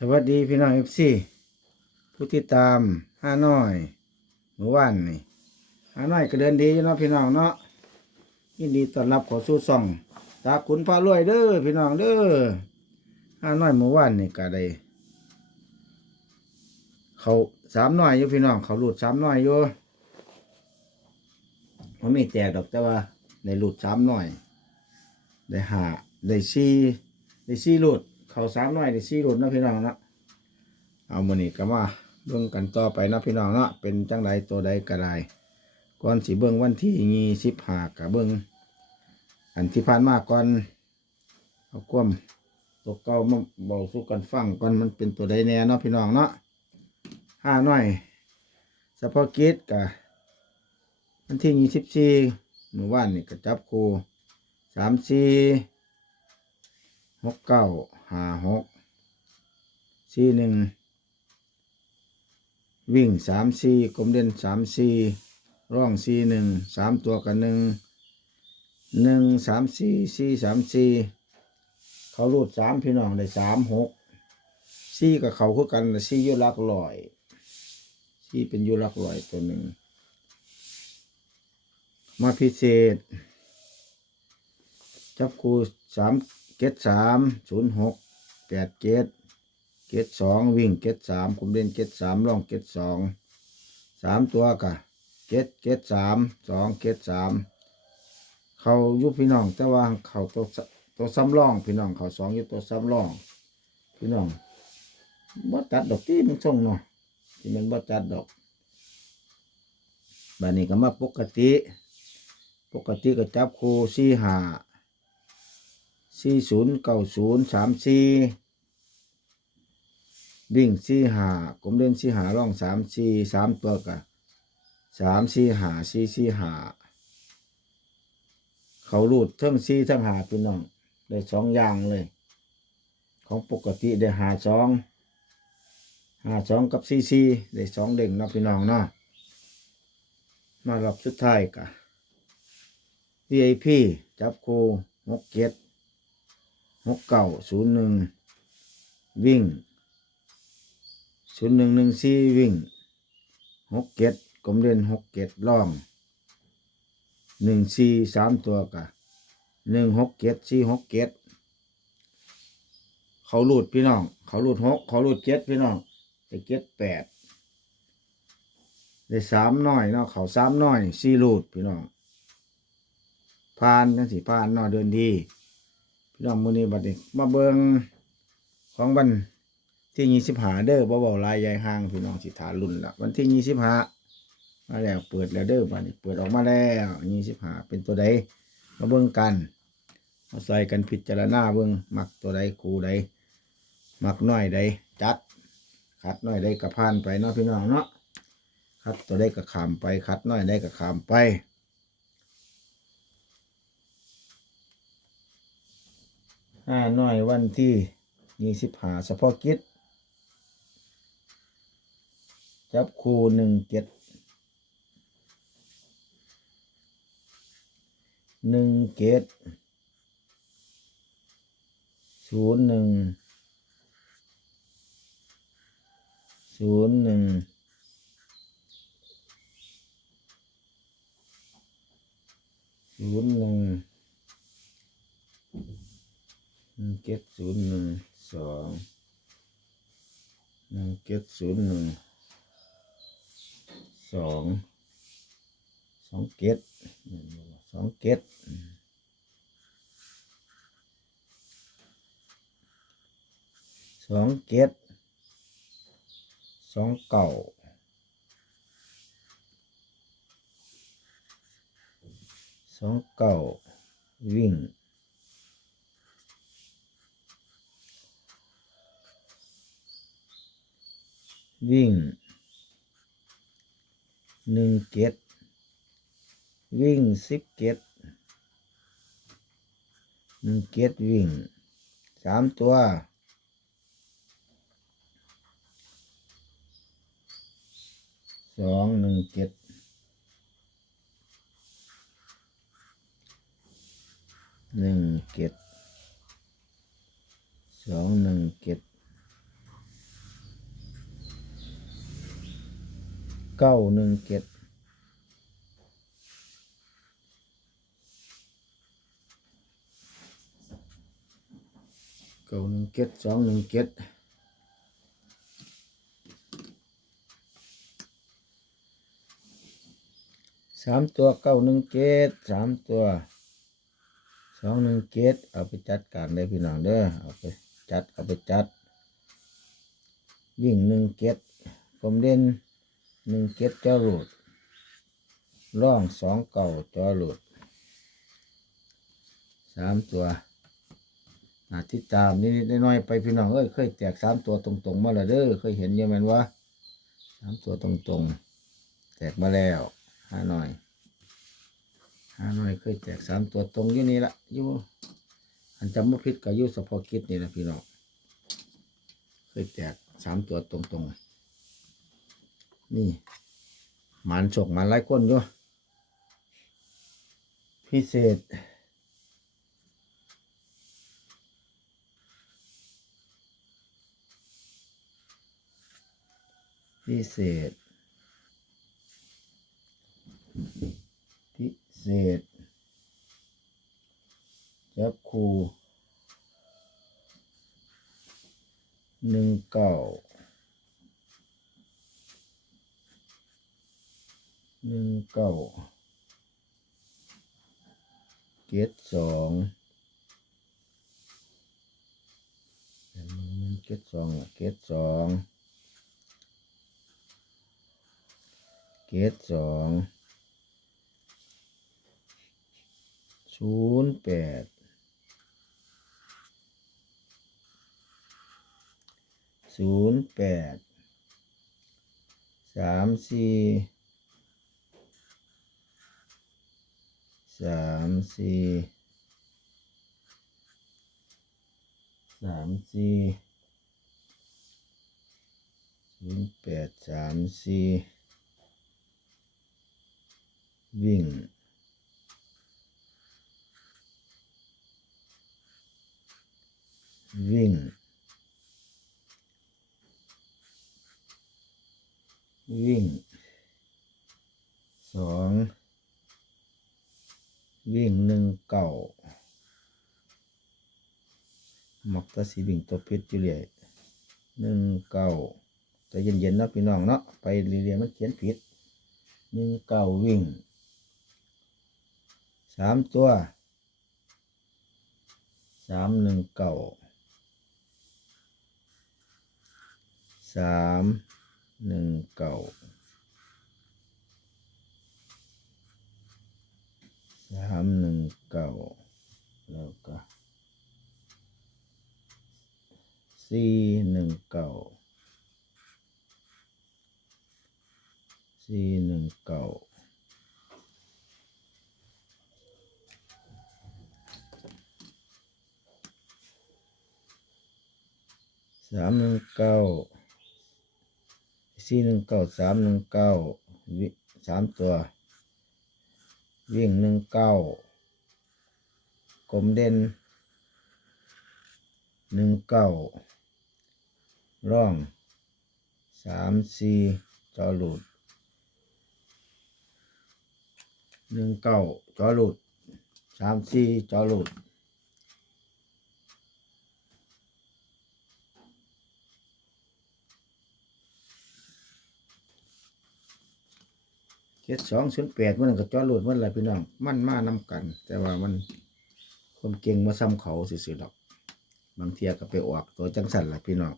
สวัสดีพี่น้องเอฟซีผู้ติดตามห้าน้อยเมื่อวานนี่ห้าน้อยก็เดินดีอยู่เนาะพี่น้องเนาะยินดีต้อนรับขอสู่ซ่อง ตาขุนพารวยเด้อพี่น้องเด้อห้าน้อยเมื่อวานนี่ก็ได้เขาสามน้อยอยู่พี่น้องเขาหลุดสามน้อยอยู่มันม่แตกดอกแต่ว่าได้หลุดสามน้อย ได้หาได้สี่ได้สี่หลุด เขาสามน้อยด้สี่หลุดเนาะพี่น้องเนาะเอามือนี้ก็มาเบิ่งกันต่อไปนาะพี่น้องเนาะเป็นจังใดตัวใดก็ได้ก่อนสิเบิ่งวันที่ยี่สิบหากับเบิ่งอันที่ผ่านมาก่อนเอาควมตัวเก่ามาบอกสู้กันฟังก่อนมันเป็นตัวใดแน่เนาะพี่น้องเนาะห้าน้อยเฉพาะกิจกับวันที่ยี่สิบสี่เมื่อวานนี่ก็จับครูสามสี่ หกเก้าห้าหกสี่หนึ่งวิ่งสามสี่กลมเด่นสามสี่ร่องสี่หนึ่งสามตัวกันหนึ่งหนึ่งสามสี่สี่สามสี่เขารูดสามพี่น้องได้สามหกสี่กับเขาคือกันสี่ยุลักลอยสี่เป็นยุลักลอยตัวหนึ่งมาพิเศษ จับคูสาม เกตสามศูนย์หกแปดเกตเกตสองวิ่งเกตสามคุมเล่นเกตสามล่องเกตสองสามตัวกะเกตเกตสามสองเกตสามเขายุบพี่น้อง แต่ว่าเขาตัวตัวซ้ำร่องพี่น้องเขาสองอยู่ตัวซ้ำร่อง พี่น้องบ่จัดดอกที่มันส่งเนาะที่มันบ่จัดดอกบัดนี้ก็มาปกติ ปกติก็จับคูสี่หา สี่ศูนย์เก้าศูนย์สามสี่วิ่งสี่หากลมเล่นสี่หาร่องสามสี่สามตัวกะสามสี่หาสี่สี่หาเขารูดทั้งสี่ทั้งหาพี่น้องได้สองอย่างเลย ของปกติได้หาสองหาสองกับสี่สี่ได้สองเด้งนาะพี่น้องเนาะมารอบสุดท้ายกะ VIP จับคูหกเจ็ด หกเก้าศูนย์หนึ่งวิ่งศูนย์หนึ่งหนึ่งสี่วิ่งหกเก็ดกลมเด่นหกเก็ดล่องหนึ่งสี่สามตัวกะหนึ่งหกเก็ดสี่หกเก็ดเขาหลุดพี่น้อง เขาหลุดหกเขาหลุดเจ็ดพี่น้องแต่เก็ดแปดได้สามน้อยเนาะเขาสามน้อยสี่หลุดพี่น้องผ่านกันสิผ่านเนาะเดินดี พี่น้องมือนี้บัดนี้ มาเบิงของวันที่ยี่สิบห้าเด้อบ่เว้าลายยายห่างพี่น้องสิถารุ่นละวันที่ยี่สิบห้ามาแล้วเปิดแล้วเด้อบัดนี้ เปิดออกมาแล้วยี่สิบห้าเป็นตัวใดมาเบิ่งกันมาใส่กันพิจารณาเบิ่งมักตัวใดคูใดมักน้อยใดจัดคัดน้อยใดก็ผ่านไปเนาะพี่น้องเนาะคัดตัวใดก็ขามไปคัดน้อยใดก็ขามไป ห้าน้อยวันที่ยี่สิบห้าเฉพาะกิจจับคูหนึ่งเจ็ดหนึ่งเจ็ดศูนย์หนึ่งศูนย์หนึ่งศูนย์หนึ่ง เจ็ดศูนย์หนึ่งสองหนึ่งเจ็ดศูนย์หนึ่งสองสองเจ็ดสองเจ็ดสองเจ็ดสองเก่าสองเก่าวิ่ง วิ่งหนึ่งเก็ดวิ่งสิบเก็ดหนึ่งเก็ดวิ่งสามตัวสองหนึ่งเจ็ดหนึ่งเจ็ดสองหนึ่งเจ็ด เก้าหนึ่งเจ็ดเก้าหนึ่งเจ็ดสองหนึ่งเจ็ดสามตัวเก้าหนึ่งเจ็ดสามตัวสองหนึ่งเจ็ดเอาไปจัดการเลยพี่น้องเด้อเอาไปจัดเอาไปจัด วิ่งหนึ่งเจ็ดผมเด่น หนึ่งเจ็ดจอหลุดร่องสองเก่าจอหลุดสามตัวนาที่ตามนิดๆน้อยไปพี่น้องเอ้ยเคยแตกสามตัวตรงๆมาแล้วเด้อเคยเห็นยังแมนวะสามตัวตรงๆ แตกมาแล้วห้าหน่อยห้าหน่อยเคยแตกสามตัวตรงอยู่นี่ละอยู่อันจำม่ผิดกับยูสพอกิจนี่นะพี่น้องเคยแจกสามตัวตรงๆ นี่หมันฉกหมันไร้ก้นด้วยพิเศษ พิเศษ พิเศษจับคูหนึ่งเก้าหนึ่งเก้าเจ็ดสองเดี๋ยวมันมัน เจ็ดสองอะเจ็ดสองเจ็ดสองศูนย์แปดศูนย์แปดสามสี่สามสี่สามสี่ ศูนย์แปดสามสี่วิ่งวิ่งวิ่งสองวิ่งหนึ่งเก่ามักตะสีวิ่งตัวเพชรอยู่เลยหนึ่งเก่า ใจะเย็นๆเนาะพี่น้องเนาะไปเรียนมันเขียนผิดหนึ่งเก่าวิ่งสามตัวสามหนึ่งเก่าสามหนึ่งเก่าสามหนึ่งเก่าแล้วก็สี่หนึ่งเก่า สี่หนึ่งเก่าสามหนึ่งเก้าสี่หนึ่งเก้าสามหนึ่งเก้าวิสามตัว วิ่งหนึ่งเก้ากลมเด่นหนึ่งเก้าร่องสามสี่จอหลุด หนึ่งเก้าจอหลุดสามสี่จอหลุดเจ็ดสองศูนย์แปดมันก็จอหลุดมันอะไรพี่น้อง มันมานำกัน แต่ว่ามันความเก่งมาซ้ำเขาสิๆดอก บางเทียก็ไปออกตัวจังสันแหละพี่น้อง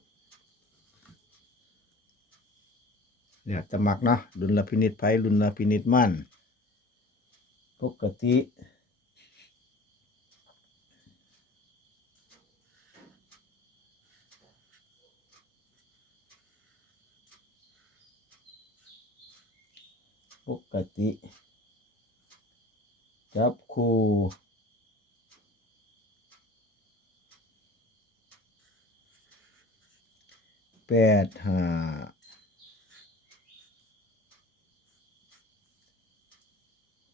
เนี่ยจะมักเนาะดุลพินิจไพดุลพินิจมั่น ปกติปกติ จับคู่แปดห้า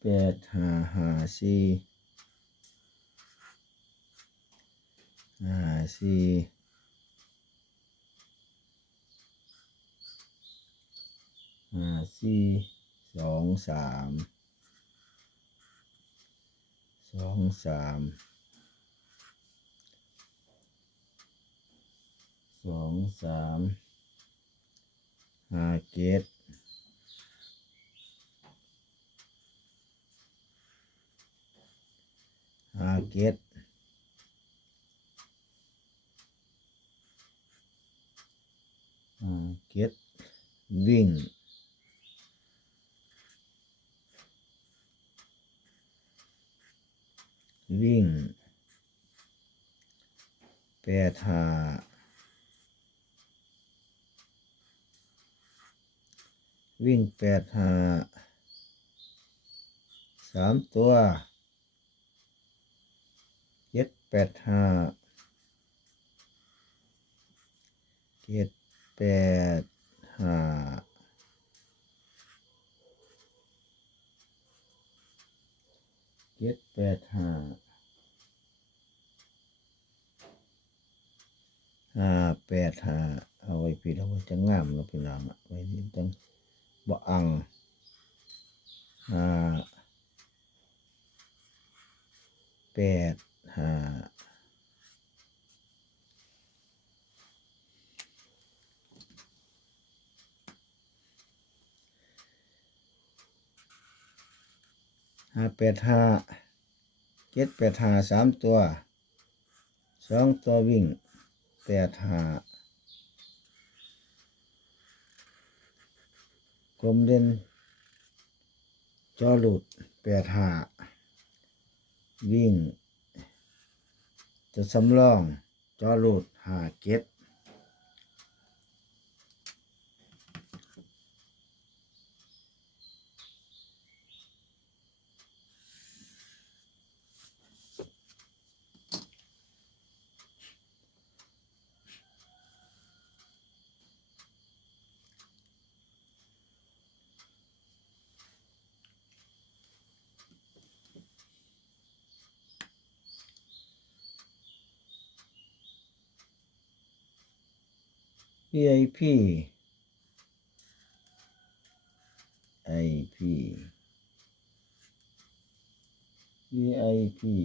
แปดห้าห้าสี่ห้าสี่ห้าสี่สองสามสองสามสองสามห้าเจ็ด ห้าเจ็ดห้าเจ็ดวิ่งวิ่งแปดหาวิ่งแปดหาสามตัว ปดห้าเจ็ดแปดห้าเจ็ดแปดห้าห้าแปดห้าเอาไว้พี่แล้วมันจะงามเนาะพี่น้องอะไว้นี่จังบ่อังห้าแปด ห้าห้าแปดห้าเจ็ดแปดห้าสามตัวสองตัววิ่งแปดห้ากลมเด่นจอหลุดแปดห้าวิ่ง จะสำรองจอหลุดหาเก็ต พีไอพีไอพีพีไอพี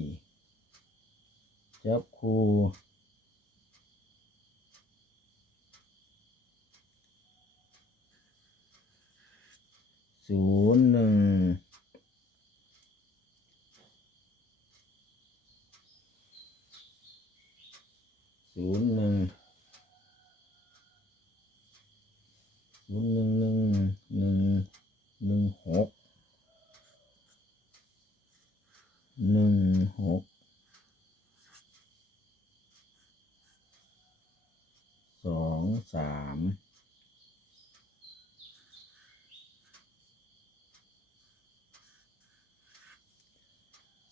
จับคูศูนย์หนึ่งศูนย์หนึ่ง ศูนย์หนึ่งหนึ่งหนึ่งหนึ่งหกหนึ่งหกสองสาม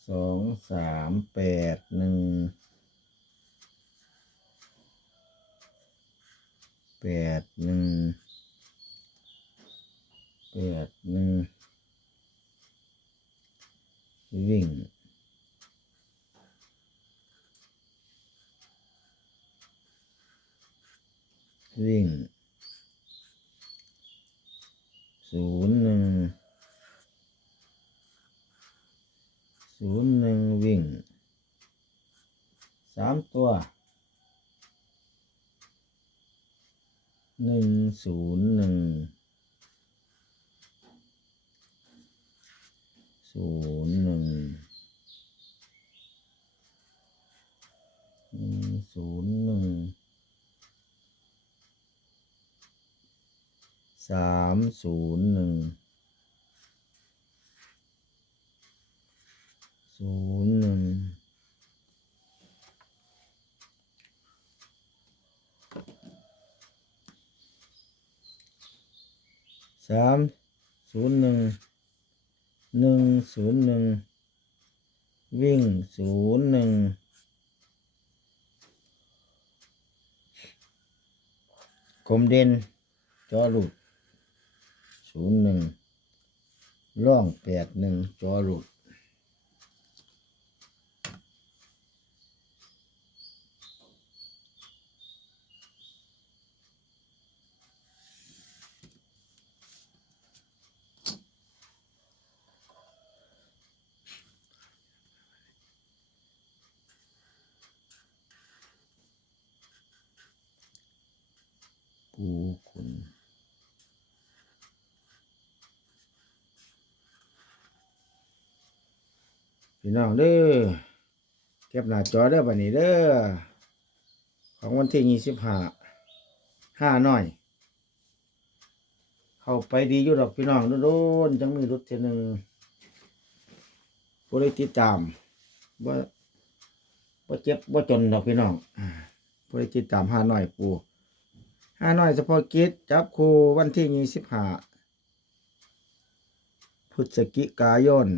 สองสามแปดหนึ่ง แปดหนึ่งแปดหนึ่งวิ่ง วิ่งศูนย์หนึ่งศูนย์หนึ่งวิ่งสามตัวหนึ่งศูนย์หนึ่ง ศูนย์หนึ่งหนึ่งศูนย์หนึ่งสามศูนย์หนึ่งศูนย์หนึ่งสามศูนย์หนึ่ง หนึ่งศูนย์หนึ่งวิ่งศูนย์หนึ่งคมเด่นจอหลุดศูนย์หนึ่งร่องแปดหนึ่งจอหลุด ปูขุนพี่น้องเด้อเก็บหน้าจอเด้อบัดนี้เด้อ ของวันที่ยี่สิบห้าห้าน้อย เข้าไปดีอยู่ดอกพี่น้องโดนๆจังมีรถเทอหนึงผู้ได้ติดตามบ่บ่าเจ็บบ่าจนดอกพี่น้องอ่าผู้ได้ติดตามห้าน้อยปู ห้าน้อยเฉพาะกิจจับครูวันที่ยี่สิบห้าพฤศจิกายน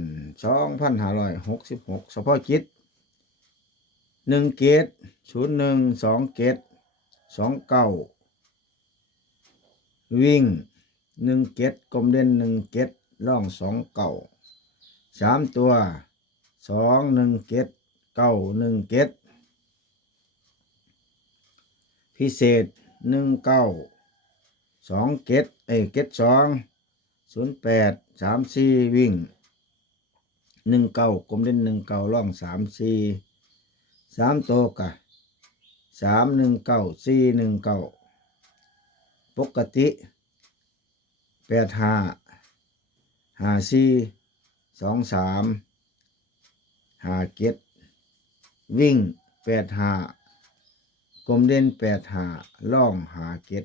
สองพันห้าร้อยหกสิบหกเฉพาะกิจหนึ่งเกตศูนย์หนึ่งสองเกตสองเก้าวิ่งหนึ่งเก็ดกลมเด่นหนึ่งเก็ดล่องสองเก่าสามตัวสองหนึ่งเก็ดเก้าหนึ่งเก็ดพิเศษ หนึ่งเก้าสองเก็ดเอ้เก็ดสองศูนย์แปดสามสี่วิ่งหนึ่งเก้ากลมเด่นหนึ่งเก้าล่องสามสี่สามโตกะสามหนึ่งเก้าสี่หนึ่งเก้าปกติแปดห้าห้าสี่สองสามห้าเก็ดวิ่งแปดห้า ลมเด่นแปดหาล่องหาเก็ด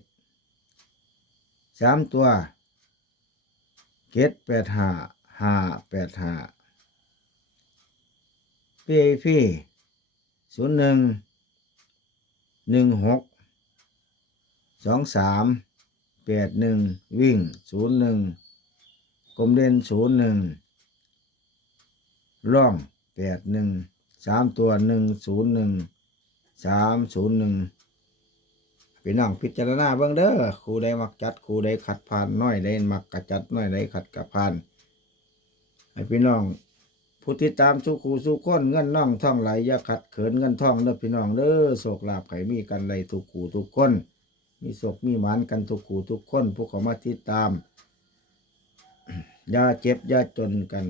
สามตัว เก็ดแปดหาหาแปดหาพีพีศูนย์หนึ่งหนึ่งหกสองสามแปดหนึ่งวิ่งศูนย์หนึ่งกลมเด่นศูนย์หนึ่งร่องแปดหนึ่งสามตัวหนึ่งศูนย์หนึ่ง สามศูนย์หนึ่งพี่น้องพิจารณาเบื้องเด้อครูใดมักจัดครูใดขัดผ่านน้อยใดมักกระจัดน้อยใดขัดกระผ่านให้พี่น้องผู้ติดตามสู้ครูสู้คนเงินน่องท่องไหลอย่าขัดเขินเงินท่องเด้อพี่น้องเด้อโศกลาภไขมีกันไหลทุกขูทุกคนมีโศกมีหมานกันทุกขูทุกคน ผู้เขามาติดตามอย่าเจ็บอย่าจนกัน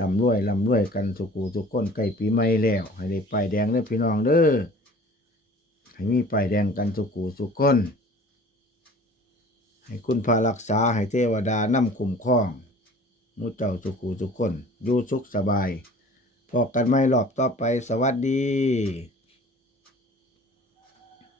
ลำรวยลำรวยกันสุกูสุกคนใกล้ปีใหม่แล้ว ให้ได้ป้ายแดงเด้อพี่น้องเด้อให้มีป้ายแดงกันสุกูสุกคนให้คุณพารักษาให้เทวดานำคุ้มครองมูเจ้าสุกูสุกคนอยู่สุขสบายพอกันไม่รอบต่อไปสวัสดี